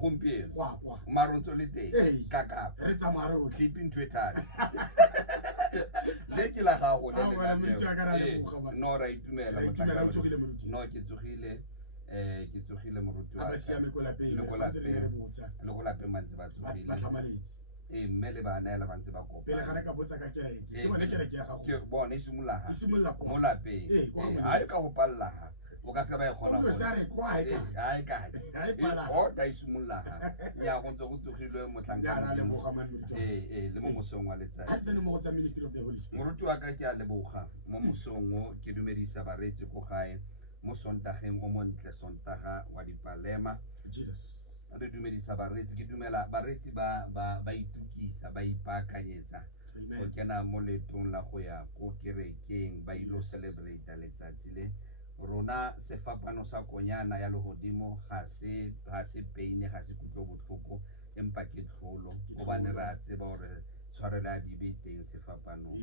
gompieno marontso le teng ka kapa sleeping twitter le ke la gago le no ra itumela no ke tsogile moruti wa le go lapeng ba ntse ba tsogile mme le bana ela ba ntse ba kopana ke bona e simolola mo lapeng ha e ka go palla o ka se ba e kgona go ha e ka o da isumulla ya go ntse go tsogilwe motlankana le mo mosong wa letsatsi moruti wa ka ke a leboga mo mosong o ke dumedisa baretsi go gae mo sontageng o montle sontaga wa dipalema re dumedisa baretsi ke dumela baretsi ba itukisa ba ipaakanyetsa go kena mo letong la go ya ko kerekeng ba ilo celebrate letsatsi le rona sefapano sa konyana ya lehodimo ga se pain ga se kutlo botlhoko empa ke tlholo go bane ra tseba gore tshwarela di be teng sefapanong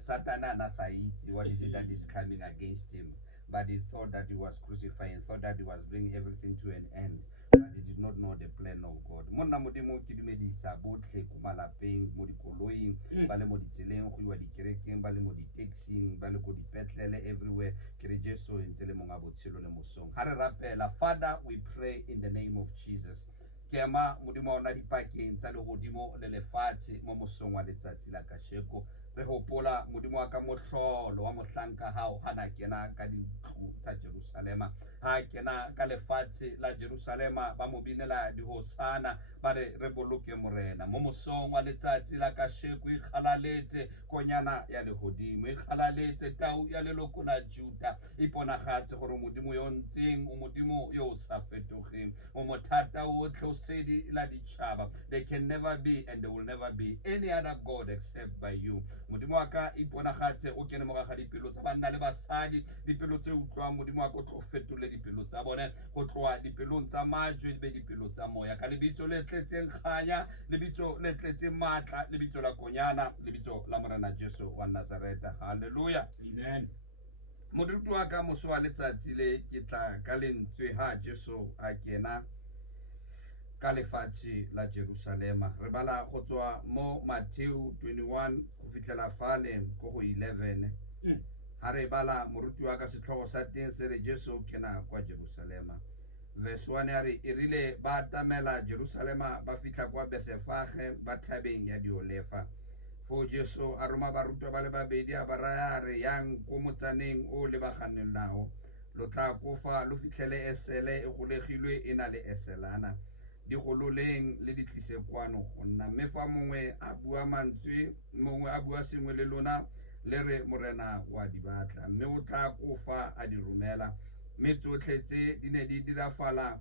Satan ana sa itse what is it that is coming against him, but he thought that he was crucifying, thought that he was bringing everything to an end, but he did not know the plan of God. Monna modimo ke dumedisa botlhe ko malapeng mo dikoloing ba le mo ditseleng go iwa dikerekeng ba le mo di-taxing ba le ko dipetlele everywhere ke re Jesu ntse le monga botshelo le mosong ha re rapela. Father, we pray in the name of Jesus. Ke ema modimo ona dipakeng tsa legodimo le lefatshe mo mosong wa letsatsi la kasheko re hopola modimo wa ka mohlolo wa mohlanka hao hana kena ka dintlo tsa Jerusalema ha kena ka lefatshe la Jerusalema ba mo binela dihosana ba re boloke morena mo mosong wa letsatsi la kasheko ikhalaletse konyana ya lehodimo ikhalaletse tau ya leloko la Juda iponagatse gore modimo yo ntseng o modimo yo sa fetogeng o mothata o tlosedi la ditšhaba. There can never be and there will never be any other God except by you. Modimo wa ka iponagatse o kene mo ga dipelo tsa banna le basadi dipelo tse utlwang modimo wa go tlo fetole dipelo tsa bone go tloa dipelong tsa majwe di be dipelo tsa moya ka lebitso le tletseng kganya lebitso le tletseng matla lebitso la konyana lebitso la morena Jesu wa Nazareta. Hallelujah, amen. Moruti wa ka moso wa letsatsi le ke tla ka lentswe ha Jesu a kena ka lefatshe la Jerusalema. Re bala go tswa mo Matthew 21 go fitlela fale go go 11 ha re bala moruti wa ka setlhogo sa teng se re Jesu kena kwa Jerusalema. Verse 1 ya re irile ba tamela Jerusalema ba fitla kwa Bethfage ba thabeng ya diolefa fo Jesu a roma barutwa ba le babedi a ba raya re yang ko motsaneng o le baganeng nao lo tla kofa lo fitlhele esele e golegilwe e na le eselana di gololeng le di tlise kwano go nna mme fa mongwe a bua mantswe mongwe a bua sengwe le lona le re morena wa di batla mme o tla kofa a di romela mme tsotlhe tse di ne di dirafala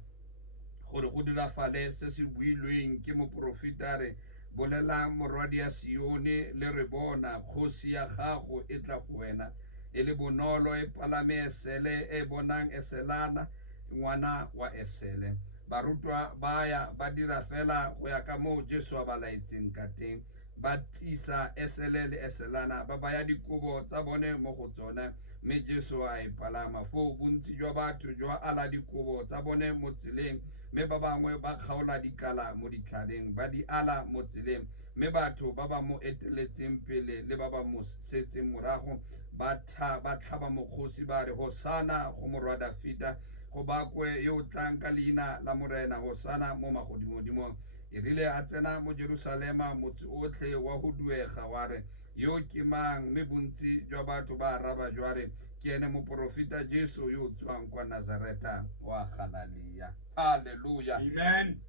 gore go dirafale se se builweng ke moprofetare bolela morwadi ya Sione le re bona kgosi ya gago e tla go wena e le bonolo e palame esele e bonang eselana ngwana wa esele. Barutwa baya ba dira fela go ya ka mo Jesu a ba laetseng ka teng ba tisa esele le eselana ba baya dikobo tsa bone mo go tsona mme Jesu a ipalama fo bontsi jwa batho jwa ala dikobo tsa bone mo tseleng mme ba bangwe ba kgaola dikala mo ditlhareng ba di ala mo tseleng mme batho ba ba mo eteletseng pele le ba ba mo setseng morago ba tlhaba mokgosi ba re hosana go morwa Dafita go bakwe yo tlang ka leina la morena hosana mo magodimodimo. E rile a tsena mo Jerusalema motse otlhe wa go duega wa re yo ke mang mme bontsi jwa batho ba araba jwa re ke ene moprofeta Jesu yo tswang kwa Nazareta wa Galilea. Hallelujah, amen.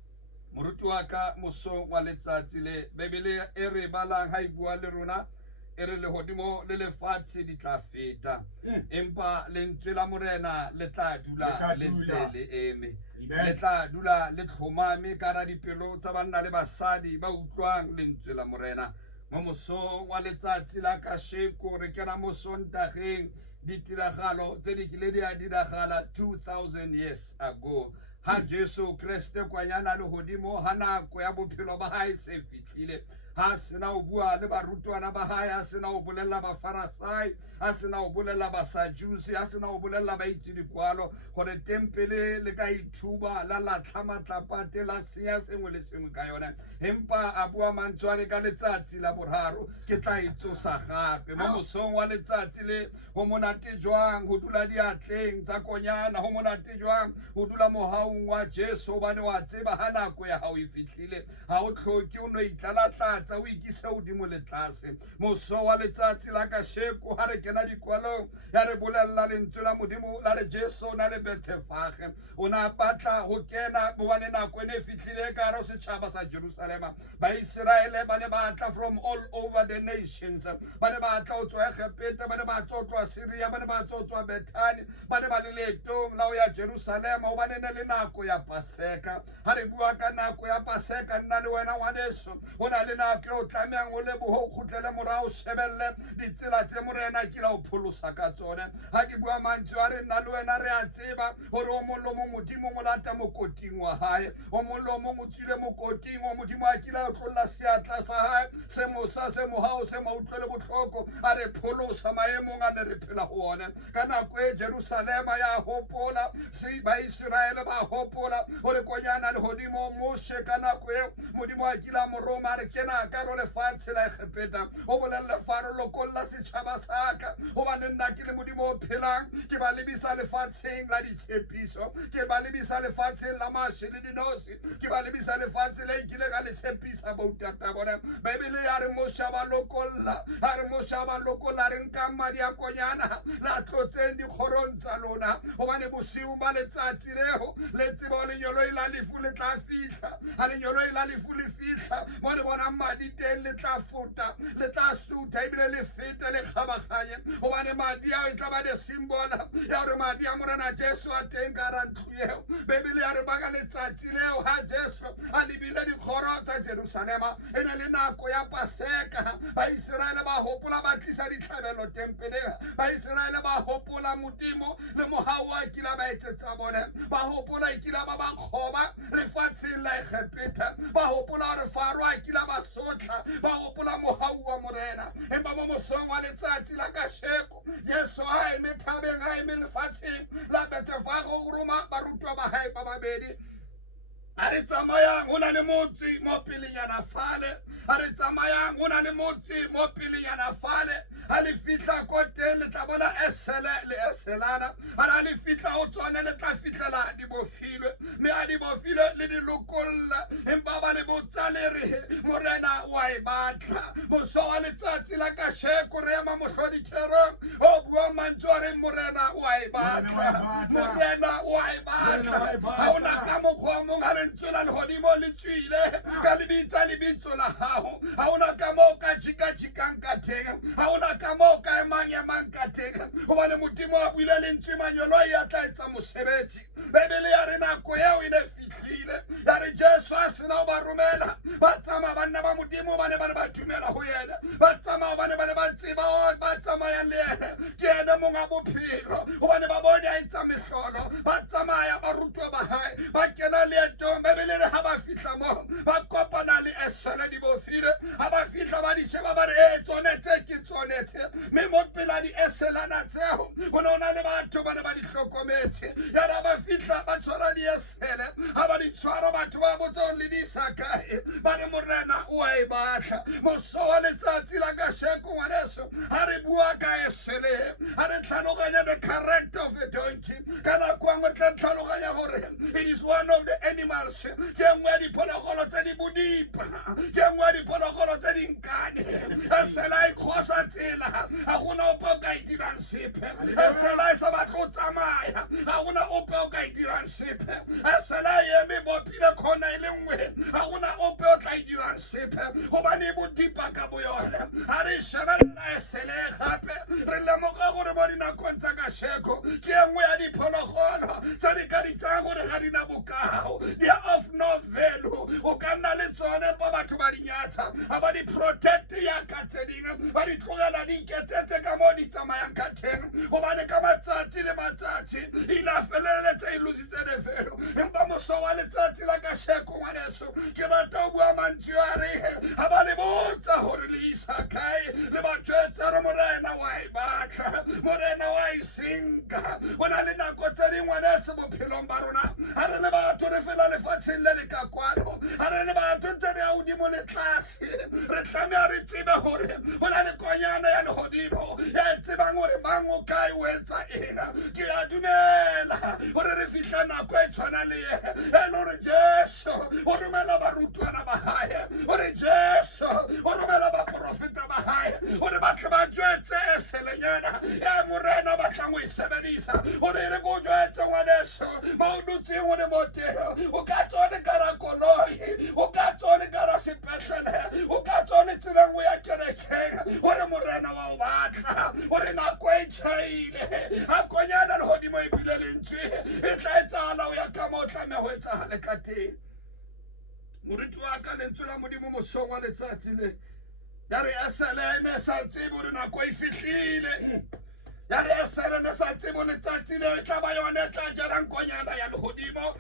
Moruti wa ka mosong wa letsatsi le Bebele e re balang ha e bua le rona e re lehodimo le lefatshe di tla feta empa lentswe la morena le tla dula le ntse le eme le tla dula le tlhomame ka ra dipelo tsa banna le basadi ba utlwang lentswe la morena mo mosong wa letsatsi la kasheko re kena mo sontageng ditiragalo tse di kile di a diragala 2000 years ago ha Jesu Kriste kwanyana lehodimo ha nako ya bophelo ba hae se fitlhile ha sena o bua le barutwana ba hae, ha sena o bolella ba Farisai, ha sena o bolella ba Sadusi, ha sena o bolella ba itse dikwalo gore tempele le ka ithuba la latlha matlapate la senya sengwe le sengwe ka yone. Empa a bua mantswane ka letsatsi la boraro ke tla itsosa gape. Mo mosong wa letsatsi le ho monate jwang ho dula diatleng tsa konyana, ho monate jwang ho dula mohaung wa Jesu, hobane wa tseba ha nako ya hao e fihlile ha o tlhoke o no itlalatlatsa o ikise hodimo le tlase. Moso wa letsatsi la kasheko ha re kena dikwalong ya re bolella lentswe la modimo la re Jesu o na le Bethefage, o na batla ho kena bobane nako e ne fihlile ka re setjhaba sa Jerusalema. Ba Israele ba ne batla from all over the nations, ba ne batla ho tswa Egepeta, ba ne ba tswa Syria, ba ne ba tswa Bethani, ba ne ba le letong la ho ya Jerusalema hobane ne le nako ya Paseka. Ha re bua ka nako ya Paseka, nna le wena ngwaneso ho na le nako o tlamehang o lebohe o kgutlele morao shebelle ditsela tse Morena ke la o pholosa ka tsone. Ha ke bua mantswe a re nna le wena re a tseba hore o mong le mong modimo mo lata mokoting wa hae, o mong le mong o tswile mokoting o modimo a kila o tlolla seatla sa hae se mosa se mohao se mautlwele botlhoko a re pholosa maemong a ne re phela ho one. Ka nako e Jerusalema ya hopola, si ba Israele ba hopola hore konyana le hodimo moshe ka nako e modimo a kila mo Roma a re kena ka ro lefatshe la Egepeta o bolelle farolo kolla setjhaba saka hobane nna ke le modimo o phelang ke ba lebisa lefatsheng la ditshepiso, ke ba lebisa lefatsheng la mashe le dinosi, ke ba lebisa lefatshe le ikile ka le tshepisa boutata bona. Bibele ya re mosha ba lokolla, ha re mosha ba lokolla re nka madi a konyana la tlotseng dikgorong tsa lona hobane bosiu ba letsatsi leo le tsebo lenyolo ila lefu le tla fihla, ha lenyolo ila lefu le fihla mo le bona madi teng le tla futa le tla suta ebile le fete le kgabaganye hobane madi a e tla ba le simbola ya hore madi a Morena Jesu a teng ka ra ntlo eo. Bibele ya re baka letsatsi leo ha Jesu a lebile dikgoro tsa Jerusalema e ne le nako ya Paseka. Ba Israele ba hopola ba tlisa ditlhabelo tempeleng, ba Israele ba hopola modimo le mohau wa kila ba etsetsa bone, ba hopola ikila ba kgoba lefatsheng la Egepeta, ba hopola hore Faro a kila ba sotla, ba hopola mohau wa Morena. Empa mo mosong wa letsatsi la kasheko Jesu a eme thabeng, a eme lefatsheng la Bethefage go roma barutwa ba hae ba babedi. A re tsamayang ho na le motse mo pelenyana fale, a re tsamayang ho na le motse mo pelenyana fale, ha le fitla ko teng le tla bona esele le eselana, ha le fitla o tsone le tla fitlela di bofilwe, me a di bofilwe le di lokolla. Empa ba le botsa le re Morena wa e batla. Moso wa letsatsi la kasheko re ema mohloditherong o bua mantswe a re Morena wa e batla, Morena wa e batla. Ha ona ka mokgwa mong a lentswela le hodimo le tswile ka lebitsa lebitso la hao, ha ona ka mo ka jikajikang ka teng, ha ona ka mo ka emang ka teng hobane modimo a buile lentswe manyolo ya tla etsa mosebetsi. Bibele ya re nako eo e ne fihlile ya re Jesu a sena o ba romela ba tsamaya banna ba modimo ba ne ba dumela ho yena, ba tsamaya ba ne ba tseba ba tsamaya le yena ke ene monga bophelo hobane ba bone a etsa mehlolo, ba tsamaya ba rutwa ba hae ba kena leetong. Bibele re ha ba fihla mo ba kopana le esele di bofile, ha ba fihla ba di sheba ba re e tsone tse ke tsone tse, me mo pela di eselana tseo ho ne hona le batho ba ne ba di hlokometse. Ya ra ba fihla ba tshwara di esele, ha ba di tshwara batho ba botsa le di sakae ba re Morena o a e batla. Moso wa letsatsi la kasheko ngwaneso ha re bua ka esele, ha re tlhaloganya the character of a donkey, ka nako nngwe tla tlhaloganya gore it is one of the animals, ke nngwe ya diphologolo tse di bodipa, ke nngwe ya diphologolo tse di nkane. Esela e khosa tsela, ha gona ope o ka e dirang sepe. Esela e sa batle o tsamaya, ha gona ope o ka e dirang sepe. Esela e eme bopile khona e le nngwe, ha gona ope o tla e dirang sepe hobane e bodipa ka boyone. Ha re shebella esele gape re lemoga gore mo dinakong tsa kasheko ke nngwe ya diphologolo tse di ka ditsang gore ga di na bokao, they are of no value. O ka nna le tsone pa batho ba di nyatsa, ha ba di protect ya ka tse dingwe, ba di tlogela di iketsetse ka mo di tsamayang ka teng hobane ka matsatsi le matsatsi ila feleletse e lositse lefelo. Empa moso wa letsatsi la jalo a re le batho ntse re ya godimo le tlase re tlameha re tsebe gore go na le konyana ya legodimo ya tsebang gore mang o kae o etsa eng ke a dumela gore re fitlha nako e tshwana le e le gore Jesu o romela barutwana ba hae gore Jesu o romela baprofeta ba hae gore ba tle ba jwetse eselenyana ya morena ba tlang go e sebedisa gore re go jwetse ngwaneso ba o dutseng gore moteo o ka tsone kara koloi o ka tsone kara sepetlele o ka tsone tseleng go ya kerekeng gore morena wa o batla gore nako e tšhaile a konyana le godimo e bile lentswe e tla etsagala o ya ka mo o tlameya go etsagale ka teng moriti wa ka lentswe la modimo mosong wa letsatsi le ya re eselene sa tsebe gore nako e fitlhile ya re eselene sa tsebe letsatsi le e tla ba yone e tla jerang konyana ya legodimo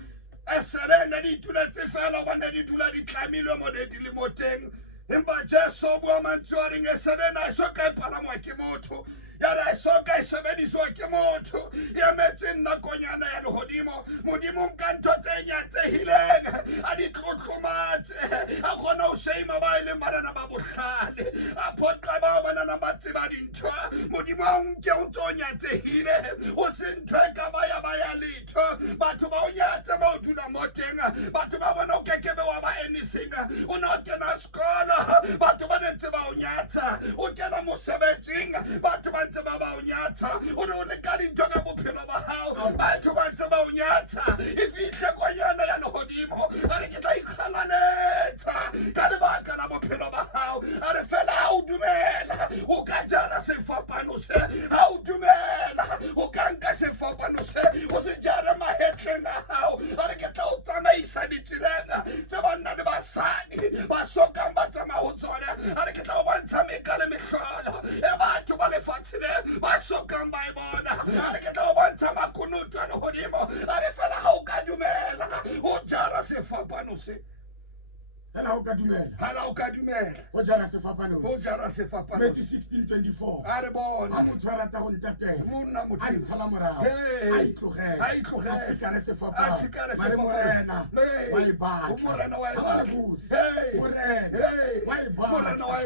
eselene di ituletse fela obane di dula di tlamilwe mo di le mo teng empa Jesu o bua mantswe a reng eselene a e soka e palamwa ke motho ya re a e soka e sebediswa ke motho e emetse nna konyana ya legodimo modimo nka ntho tse nyatsehileng a di tlotlomatse a kgona ho shaima ba e leng banana ba bohlale a phoqa bao banana ba tseba dintho modimo a nke o ntse o nyatsehile o se ntho e ka ba ya letho batho ba o nyatse ba o dula mo teng batho ba bona o kekebe wa ba anything o ne o kena sekolo batho ba ntse ba o nyatsa o kena mosebetsing batho ba ntse ba o nyatsa o ne o leka dintho ka bophelo ba hao batho ba ntse ba o nyatsa e fihle konyana ya legodimo a re ke tla ikgalanetsa ka lebaka la bophelo ba hao a re fela ha o dumela o ka jara sefapano se ha o dumela o ka nka sefapano se o se jara mahetleng a hao a re ke tla o tsamaisa ditseleng tse banna le basadi ba sokang ba tsamaya ho tsone a re ke tla o bontsha meka le mehlolo e batho ba lefatshe le ba sokang ba e bona a re ke tla o bontsha makunutu a legodimo a re fela ha o ka dumela o jara sefapano se Hala o ka dumela o jara sefapano Matthew 16:24 a re bona a motho a rata go ntatela monna a ntshala morago a itlogela a sekare sefapano ba re morena wa e batla morena wa e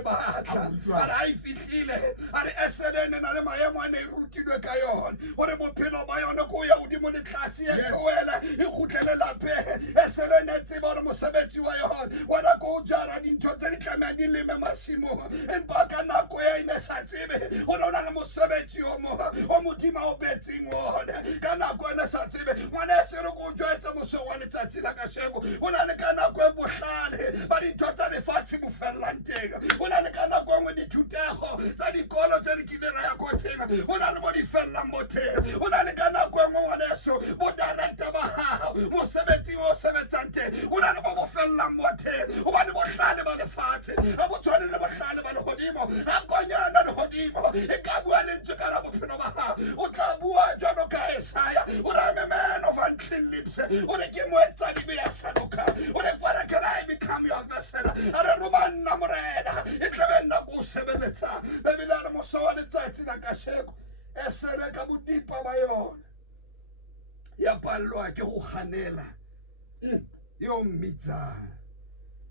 batla a re a e fihlile a re eselene na le maemo a ne e rutilwe ka yone gore bophelo ba yone ko ya godimo le tlase e tloele e kgutlele lapeng eselene e tseba gore mosebetsi wa yone wena ko jara dintho tse di tlameya di leme masimong empa ka nako ya ine sa tsebe gore o na le mosebetsi o modimo o betseng one ka nako ene sa tsebe ngwana e se re ko jwetse mosong wa letsatsi la kasheko o na le ka nako e bohlale ba dintho tsa lefatshe bo fellang teng o na le ka nako engwe dithutego tsa dikolo tse di kile ra ya ko teng o na le mo di fellang mo teng o na le ka nako engwe ngwaneso bo director ba hao mosebetsing o sebetsang teng o na le bo fellang mo teng obane bohlale ba lefatshe a bo tshwane le bohlale ba legodimo a konyana legodimo e ka bua lentswe ka la bophelo ba hao o tla bua jwalo ka Isaiah o re I'm a man of unclean lips o re ke moetsadi ya sadoka o re Father can I become your vessel a re romanna morena e tlabe nna ko sebeletsa bebile a re moso wa letsatsi la kasheko e sele ka bodipa ba yona ya pallwa ke go kganela yo mmitsang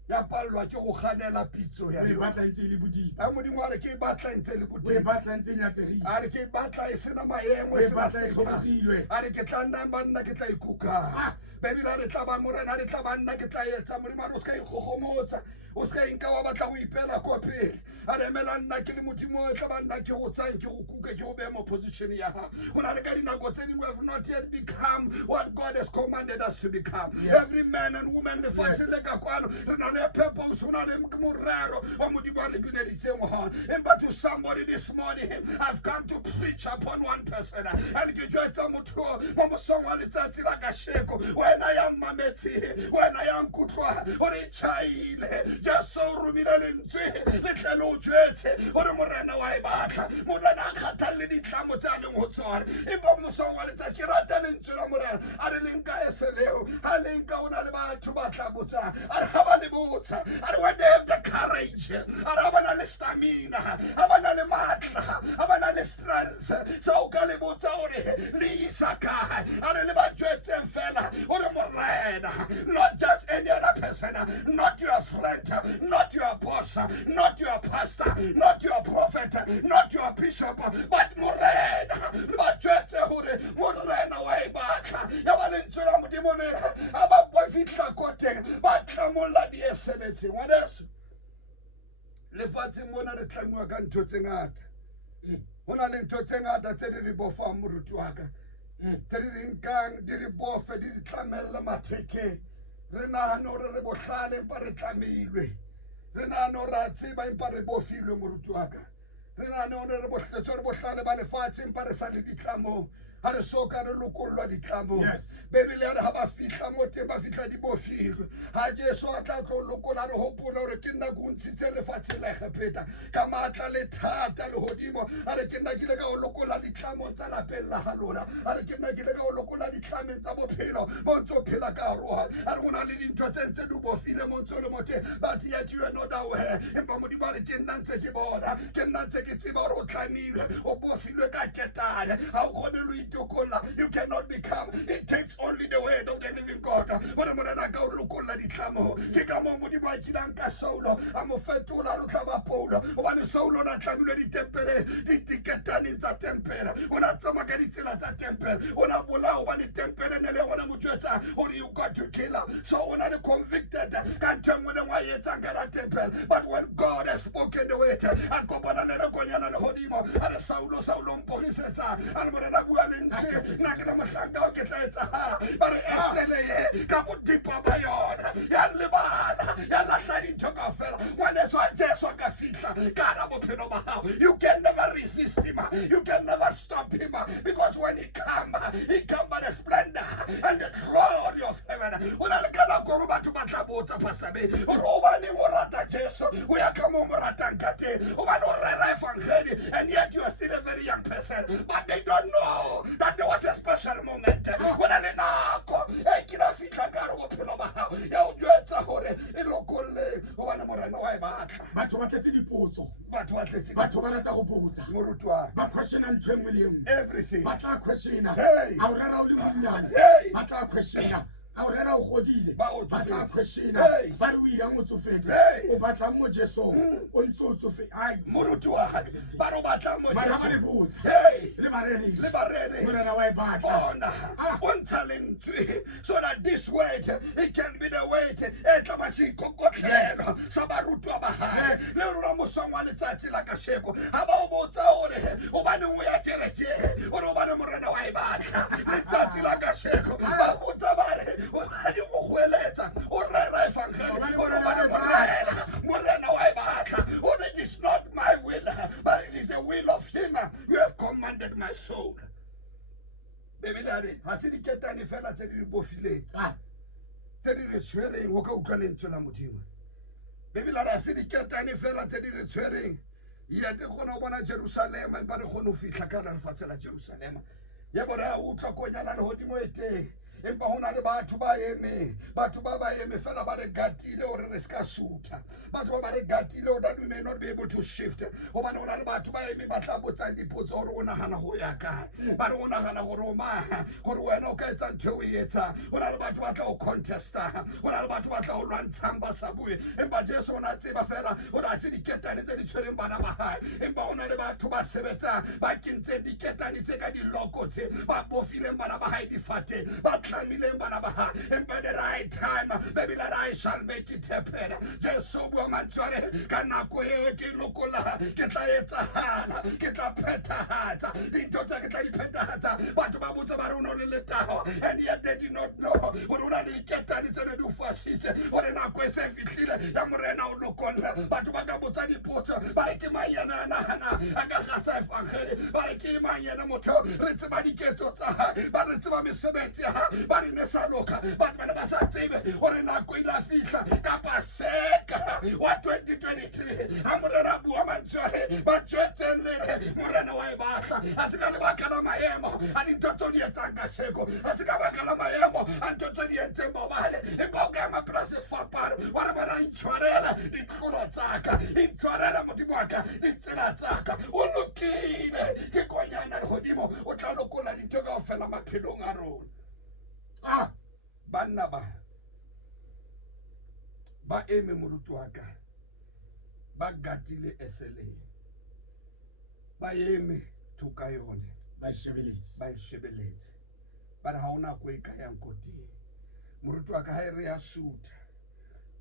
ya pallwa ke go ganela pitso ya yo batla ntse le bodipa a modimo a re ke batla ntse le bodipa o batla ntse nyatsegile a re ke batla e sena maemo e batla e tlhobogilwe a re ke tla nna banna ke tla ikuka bebile a re tla ba morena a re tla banna ke tla etsa modimo a re o ska ikgogomotsa o ska inka wa batla go ipela ko pele a re emela nna ke le modimo o tla banna ke go tsang ke go kuka ke go be mo position ya ha o na le ka dinako tse dingwe have not yet become what God has commanded us to become every man and woman le fatshe ka kwano re na le purpose o na le morero wa modimo a le bileditseng ho empa to somebody this morning I've come to preach upon one person and ke jwetsa motho mo mosong wa letsatsi la kasheko wena ya mametse wena ya nkutlwa o re chaile just so rumile lentswe le tlelo o jwetse o re morena wa e batla morena a kgathalle ditlamo tsa leng ho tsona empa mosong wa letsatsi rata lentswe la morena a re lenka eseleo a lenka ona le batho ba tla botsa a re ha ba le botsa a re when they have the courage a re ha ba na le stamina ha ba na le matla ha ba na le strength sa o ka le botsa o re le isa kae a re le ba jwetseng fela o re morena not just any other person, not your friend, not your boss, not your pastor, not your prophet, not your bishop, but Morena. Morena wa batla ya ba le ntsela modimo le aba boy fitla koteng ba tlamolla di esebetse ngwaneso le fatse mona re tlangwa ka ntho tse ngata hona le ntho tse ngata tse di bofa moruti wa ka tse di nkang di re bofe di tlamella matheke re nahana hore re bohlale empa re tlameilwe re nahana hore a tseba empa re bofilwe moruti wa ka re nahana hore re bohlale ba lefatshe empa re sa le ditlamo ha re soka re lokollwa ditlamo bebele ya re ha ba fihla mo teng ba fihla di bofilwe ha Jesu a tla tlo lokola re hopola hore ke nna go ntshitse lefatshe la gepeta ka matla le thata le hodimo a re ke nna ke le ka o lokola ditlamo tsa lapeng la halona a re ke nna ke le ka o lokola ditlameng tsa bophelo bo ntse o phela ka roha a re gona le dintho tse ntse di bofile mo ntse le mote but yet you are not aware empa modimo a re ke nna ntse ke bona ke nna ntse ke tseba hore o tlamilwe o bofilwe ka ketane ha o kgone lo you cannot become. It takes only the word of the living God. But I'm going to look at the clamo. Kikamo Modiba Chilanka solo. I'm a fetula Rutaba Polo. One solo na Camilla di Tempere, di Ticatan in the temple. Una Samaganitilla at temple. Una Bula, one in temple and Leona Mujeta, or you got to kill her. So when I'm convicted, can't tell when I at temple. But when God has spoken the word, and Copanana Coyana Hodimo, and a Saulo Saulon Poliseta, and Morena. Nakita matlanga ke tletsa ba re esele ka botipa ba yona ya lebana ya lahladi nthoka fela ngwane tswa Jesu ka fitla ka ra bophelo ba hao you can never resist him you can never stop him because when he come by the splendor and the glory of heaven una le kana go batho ba tla botsa pastor be o ba ni mo rata Jesu o ya ka mo rata nkate o ba no rera evangeli and yet you are still a very young person but they don't know that there was a special moment when I nako e kila fika ka ro bophelo ba hao ya o jwetsa hore e lokolle o bana morena wa e batla batho ba tletse dipotso batho ba rata go botsa morutwa ba questiona ntho engwe le engwe everything ba tla questiona hey a o rera o le monyane ba tla questiona a o rera o godile ba tla questiona ba re o ile mo tsofetse o batla mo Jesu o ntse o tsofe ai morutwa ba ro batla mo Jesu ba le botsa le barere morena wa e batla on talent so that this word it can be the word e tla ba se kokotlelo sa barutwa ba ha le rona mo songwa le tsatsi la ka sheko ha ba o botsa hore o ba ne o ya kereke o ro ba ne morena wa e batla le tsatsi la ka sheko ba botsa ba re o ba di go hweletsa o rera evangeli o ro ba ne morena wa e batla o it is not my will but it is the will of him you have commanded my soul Bebelare, ha se di ketane fela tse di bofileng tse di re tshwereng o ka utlwa lentswe la modimo Bebelare ha se di ketane fela tse di re tshwereng ya te gona o bona Jerusalema ba re gona o fihla ka lefatshe la Jerusalema ya bora o utlwa konyana le hodimo eteng empa hona le batho ba eme fela ba re gatile hore re ska sutha batho ba re gatile o that we may not be able to shift o bana hona le batho ba eme ba tla botsang dipotso hore o nagana go ya kae ba re o nagana gore o maha gore wena o ka etsa ntho o etsa hona le batho ba tla o contesta hona le batho ba tla o lwantshang ba sa bue empa Jesu o na tseba fela o ra se diketane tse di tshwereng bana ba hae empa hona le batho ba sebetsa ba kentseng diketane tse ka diloko tse ba bofileng bana ba hae difate ba tlamileng bana ba hae empa the right time baby that I shall make it happen Jesu bua mantsware ka nako eo ke lokola ke tla etsahala ke tla phethahatsa dintho tsa ke tla di phethahatsa batho ba botsa ba re o no le letaho and yet they did not know gore o na le diketane tse ne di o fasitse gore nako e se fihlile ya morena o lokolla batho ba ka botsa dipotso ba re ke mang yena a nahana a ka gasa evangeli ba re ke mang yena motho re tseba diketso tsa hae ba re tseba mesebetsi ya hae ba re ne sa loka batho bana ba sa tsebe gore nako e la fihla ka paseka wa 2023 ha morena bua mantsware ba tswetseng le morena wa e batla a se ka lebaka la maemo a dintho tse di etsang ka sheko a se ka baka la maemo a ntho tse di entseng bobale empa o ka ema polase faparo wa re bona intshwarela ditlolo tsaka intshwarela modimo wa ka ditsela tsaka o lokile ke konyana le godimo o tla lokola dintho ka fela maphelong a rona banna ba ba eme moruti wa ka ba gatile esele ba eme thuka yone ba shebeletse ba re ha ona go e ka yang koti moruti wa ka ha re ya suta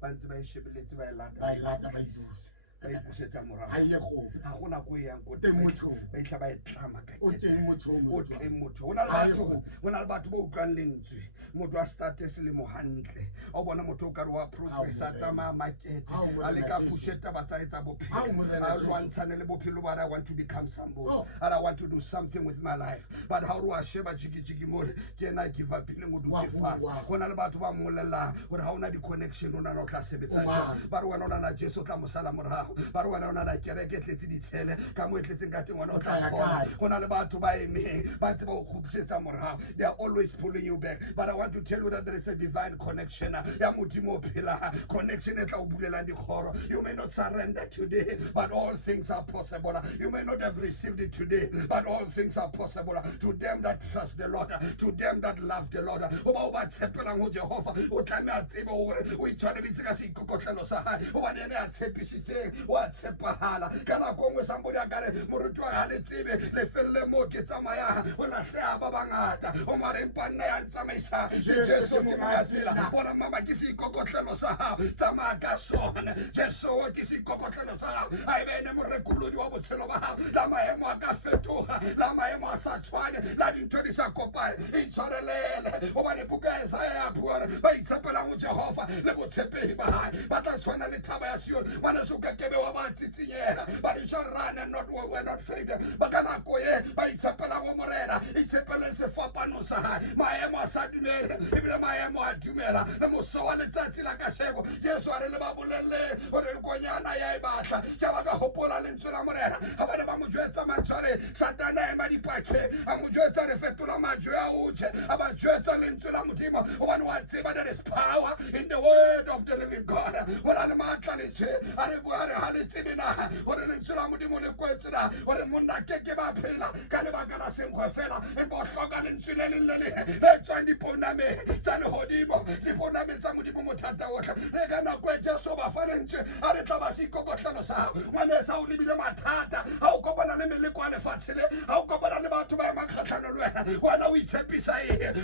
ba ntse ba shebeletse ba ilata ba idusa ba ipusetsa morago ha ile go ha gona go yang koti motho ba itla ba itlama ka o teng motho ona le batho ba utlwang lentswe motho a start se le mohantle o bona motho o ka re wa progress a tsamaya market a le ka pusheta ba tsaetsa bophelo a lwantshane le bophelo ba I want to become somebody and I want to do something with my life but how do I sheba jigijigi more ke na give up le go dutse fast gona le batho ba mmollela gore ha ona di connection ona no tla sebetsa ba re wena ona na Jesu tla mosala morago ba re wena ona na kereke tletse di tshele ka mo tletseng ka teng wena o tla gona le batho ba emeng ba tse ba go khutsetsa morago they are always pulling you back but I want to tell you that there is a divine connection ya modimo phela connection e tla o bulelang dikgoro you may not surrender today but all things are possible you may not have received it today but all things are possible to them that trust the Lord to them that love the Lord o ba tshepelang ho Jehova o tlame a tsebe hore o itshwareletse ka seikokotlelo sa hae o bane a tshepisitseng wa tshepahala kana go ngwe somebody a kare moruti wa ha le tsebe le felle mo ke tsamaya o lahle ba bangata o mare mpanna ya tsamaisa Jesu ke matsela bona mama ke seikokotlelo sa hao tsamaya ka sona Jesu ke seikokotlelo sa hao a bene morekulodi wa botshelo ba hao la maemo a ka fetoga la maemo a sa tshwane la dintho di sa kopane itshwarelele o bane buka Isaiah bua ba itshepela go Jehova le botshepehi ba hae ba tla tshwana le thaba ya Sion wana suka kebe wa ba tsitsinyela ba di shall run and not we're not faint ba kana go ye ba itshepela go Morena itshepele se fapano sa hae maemo a sa dumele ebile maemo a dumela le moso wa letsatsi la ka shego Jesu a re le ba bolelle gore nkonyana ya e batla ke ba ka hopola lentswe la Morena ha ba ba mo jwetsa matshware satana e ma dipakhe a mo jwetsa re fetola majwe a uche a ba jwetsa lentswe la modimo o bana wa tseba there is power in the word of the living God ora le matla le tse a re bua re ha le tsebena gore lentswe la modimo le kwetsena gore monna ke ba phela ka le baka la sengwe fela e bo hloka lentswe le tswa diponame tsa le hodimo diponame tsa modimo mothata otlha re ka na kwa Jesu ba fa lentswe a re tla ba sikokotlelo sa hao ngwane sa o lebile mathata ha o kopana le meleko a lefatshe le ha o kopana le batho ba makgatlhano le wena wana o itshepisa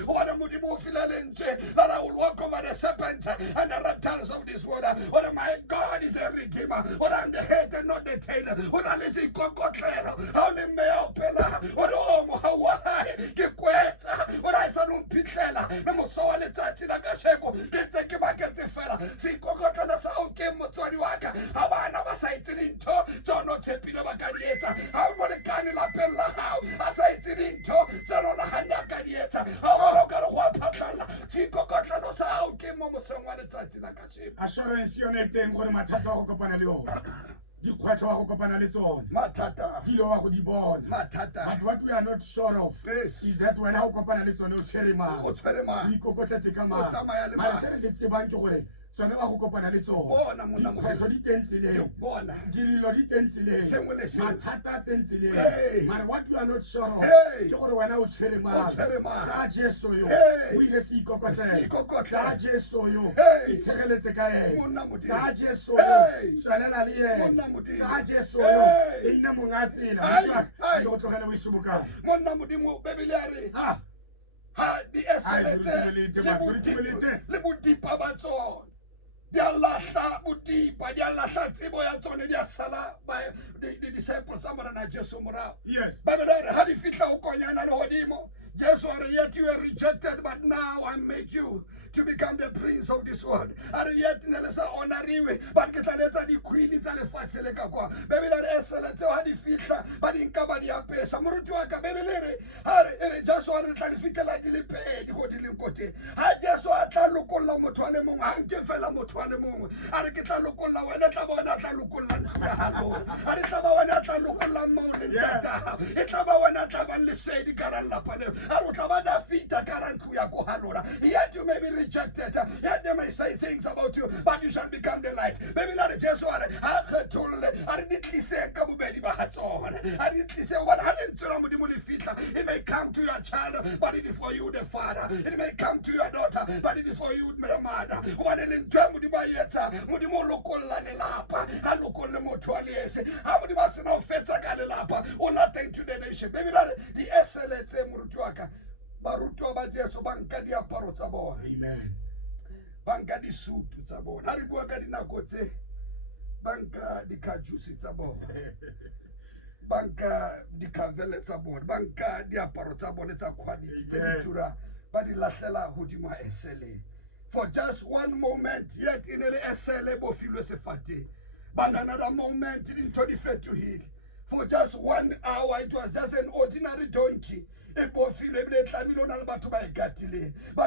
o wana modimo o fila lentswe that I will walk over the serpents and the reptiles of this world or my God is a redeemer or I'm the head and not the tail or I'm the sikokotlelo ha o le mmea o pela o mo hawaii ke kwetsa or I sa lompitlela le moso wa letsatsi la ka sheko ke tse ke ba ke tse fela sikokotlelo sa o ke motswadi wa ka ha bana ba sa itse dintho tsono tshepile ba ka dietsa ha mo le kane la pella hao a sa itse dintho tsono na hanya ka dietsa ha o ka re go phatlalla sikokotlelo sa o ke mo mosong wa letsatsi la ka sheko assurance yone teng gore mathata a go kopana le ona dikgwetlho wa go kopana le tsone mathata dilo wa go di bona mathata but what we are not sure of is that when ha o kopana le tsone o tshwere mang dikokotletse ka mang ma se re se tsebang ke gore tsone wa go kopana le tsone dikgwetlho di teng tseleng dililo di teng tseleng mathata a teng tseleng mare what we are not sure of ke gore wena o tshwere mang sa Jesu yo o ile se ikokotlele sa Jesu yo itshegeletse ka ena sa Jesu yo tswalela le ena sa Jesu yo e nne monga tsela a go tlogela o isubukana monna modimo bebele a re ha di eseletse le bodipa ba tsone di a lahla bodipa di a lahla tsebo ya tsone di a sala di-disciples tsa Morena Jesu morago babele a re ha di fihla o konyana le hodimo Jesu a re yet you were rejected but now I made you to become the prince of this world a re yet ne le sa honoriwe but ke tla letsa di-queen tsa lefatshe le ka kwa bebele a re esele tseo ha di fihla ba di nka ba di apesa moruti wa ka bebele e re Jesu a re tla di fihlela di le pedi go di leng koteng ha Jesu a tla lokolla motho a le mongwe ha nke fela motho a le mongwe a re ke tla lokolla wena tla bona tla lokolla ntlo ya halona a re tla ba wena tla lokolla maoleng tata e tla ba wena tla ba lesedi ka ra lapa leo a re o tla ba Dafita ka ra ntlo ya ko halona yet you may be rejected. Yeah, they may say things about you, but you shall become the light. Baby, not just what I didn't say, come baby, I didn't say what I didn't. It may come to your child, but it is for you, the father. It may come to your daughter, but it is for you, the mother. What in terms of Mudimo local lapa, and local motualies, how many must know Feta lapa, or nothing to the nation. Baby, the SLA Murutuaka, Baruto Bajeso Banka di Aparotabo. Amen. Banka di Suit to Sabo, Haribuaka di Nakote, Banka di Kajusi Sabo. Banka di Kavele Sabo, Banka di Aparotabo, it's a quality, Tura, Badi Lasela Hudima SLA. For just one moment, yet in the SLA Bofilo Sefate, but another moment in 25 to heal. For just 1 hour, it was just an ordinary donkey. But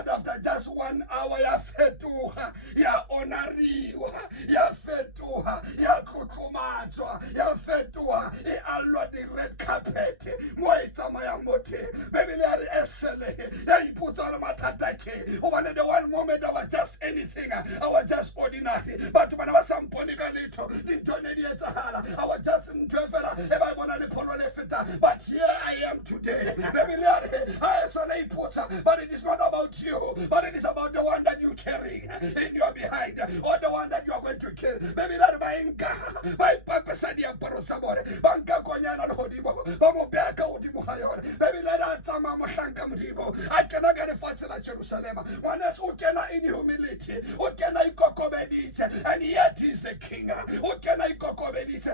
after just 1 hour, ya fetuha, ya onariwa, ya fetuha, ya kukumatwa, ya fetuha, ya alwa the red carpet, moita maya mote, baby lari esele, ya you put on matatake. Over the one moment I was just anything, I was just ordinary. But when I was some ponigalito, I was just in Trevor, if I want to follow the but here I am today. Baby, but it is not about you, but it is about the one that you carry in your behind, or the one that you are going to kill. Baby, that by purpose, I am Parosabore, Banka Konyana Hodibo, Bamobeka Odimuhayor, baby, let us Shanka Mudibo. I cannot get a fast at Jerusalem. One else who cannot in humility, who can I cocobedit, and yet is the king. Who can I cocobedit?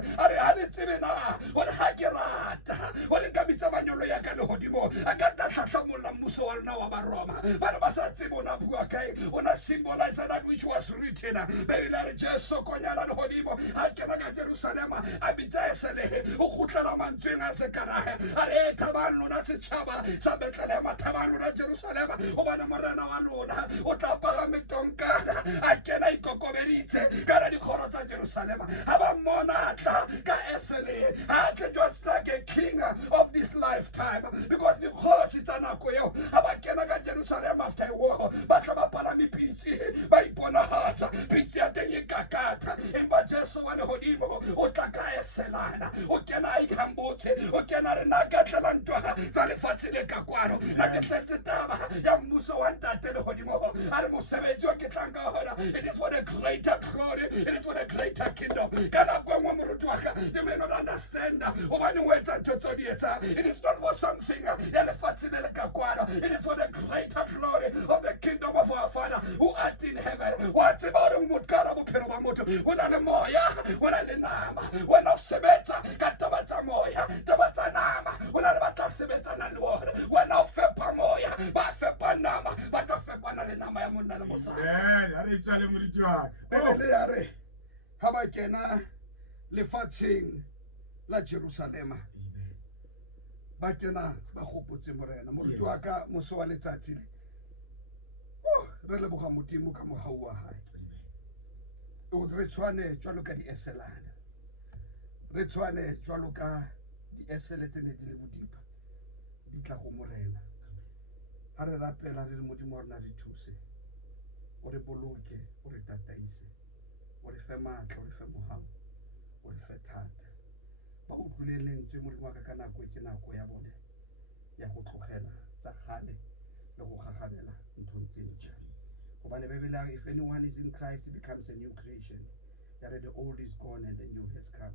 What Hakirat, what a Kabitamano Yakano Hodibo. I got that Satamula Muso now about Roma, but Basatibona Puake, when I symbolize that which was written, very large so Konyana Hodibo, I cannot get Jerusalem, I be Tesele, Ukutaramantina Sekara, Are Tabanuna Chaba, Sabetalema Tabanuna Jerusalem, Obana Morena Aluna, Utaparametonka, I cannot cocoverite, Garadi Horota Jerusalem, Abamonata, Gaesele, I can just like a king of this lifetime, because the horse is an aquio, Abakenaga Jerusalem after war, but Abapalami Piti, by Bonahata, Piti Kakata, and Bajeso and Hodimo, Otaka Eselana, Okenai Hambote, Okenari Nagatalantua, Salifatile Kakwano, Nagatetama, Yamuso and Tatel Hodimo, Armusave Joketanga, it is for the greater glory, it is for the greater kingdom. You may not understand, it is not for something, it is for the greater glory of the kingdom of our Father who art in heaven. What's about Mutkarabukerobamoto? When I'm Moya, when I'm Nama, when I'm Sebeta, Katabata Moya, Tabata Nama, when I'm Bata Sebeta and Lord, when I'm Fepa Moya, Bafepa Nama, Batafepa Nama Munamosa. Yeah, that is a little Habakena, Lefatsing, La Jerusalem. Bakena, Dikotsi Molete, Mutuaka, Musoale Tatili. Relabuha Mutimuka Mohawa. Retswane, Joluka di Eselana. Retswane, Joluka di Eseletine di Budipa. Dikotsi Morena. Harapela di Mutimorna di Tuse. Ore Boluke, Ore Tataise. Ore Femata, Ore Femoham. Ore Fetata. Bautulele Jimurwaka Kanako Kinako Yabone. Yakuhela, Zahale, Lohahabela, and Tuntincha. If anyone is in Christ, he becomes a new creation. The old is gone and the new has come.